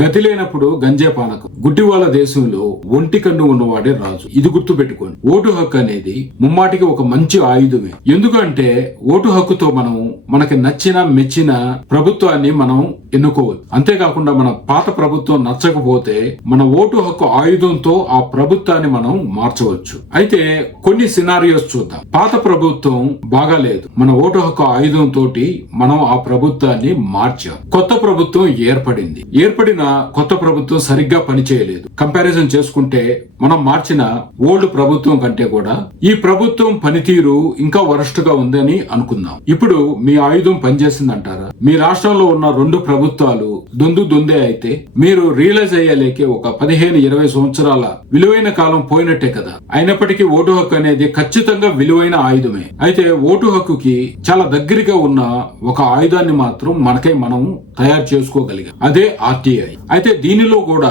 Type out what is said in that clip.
గతి లేనప్పుడు గంజే పానకం. గుడ్డివాళ్ళ దేశంలో ఒంటి కన్ను ఉన్నవాడే రాజు. ఇది గుర్తు పెట్టుకోండి. ఓటు హక్కు అనేది ముమ్మాటికి ఒక మంచి ఆయుధమే. ఎందుకంటే ఓటు హక్కుతో మనం మనకి నచ్చిన మెచ్చిన ప్రభుత్వాన్ని మనం ఎన్నుకోవచ్చు. అంతేకాకుండా మన పాత ప్రభుత్వం నచ్చకపోతే మన ఓటు హక్కు ఆయుధంతో ఆ ప్రభుత్వాన్ని మనం మార్చవచ్చు. అయితే కొన్ని సినారియోస్ చూద్దాం. పాత ప్రభుత్వం బాగాలేదు, మన ఓటు హక్కు ఆయుధం తోటి మనం ఆ ప్రభుత్వాన్ని మార్చాం. కొత్త ప్రభుత్వం ఏర్పడిన కొత్త ప్రభుత్వం సరిగ్గా పనిచేయలేదు. కంపారిజన్ చేసుకుంటే మనం మార్చిన ఓల్డ్ ప్రభుత్వం కంటే కూడా ఈ ప్రభుత్వం పనితీరు ఇంకా వరస్ట్ గా ఉందని అనుకుందాం. ఇప్పుడు మీ ఆయుధం పనిచేసిందంటారా? మీ రాష్ట్రంలో ఉన్న రెండు ప్రభుత్వాలు దొందే అయితే మీరు రియలైజ్ అయ్యేలేకే ఒక 15-20 సంవత్సరాల విలువైన కాలం పోయినట్టే కదా. అయినప్పటికీ ఓటు హక్కు అనేది ఖచ్చితంగా విలువైన ఆయుధమే. అయితే ఓటు హక్కుకి చాలా దగ్గరగా ఉన్న ఒక ఆయుధాన్ని మాత్రం మనకై మనం తయారు చేసుకోగలిగాం. అదే ఆర్టీఐ. అయితే దీనిలో కూడా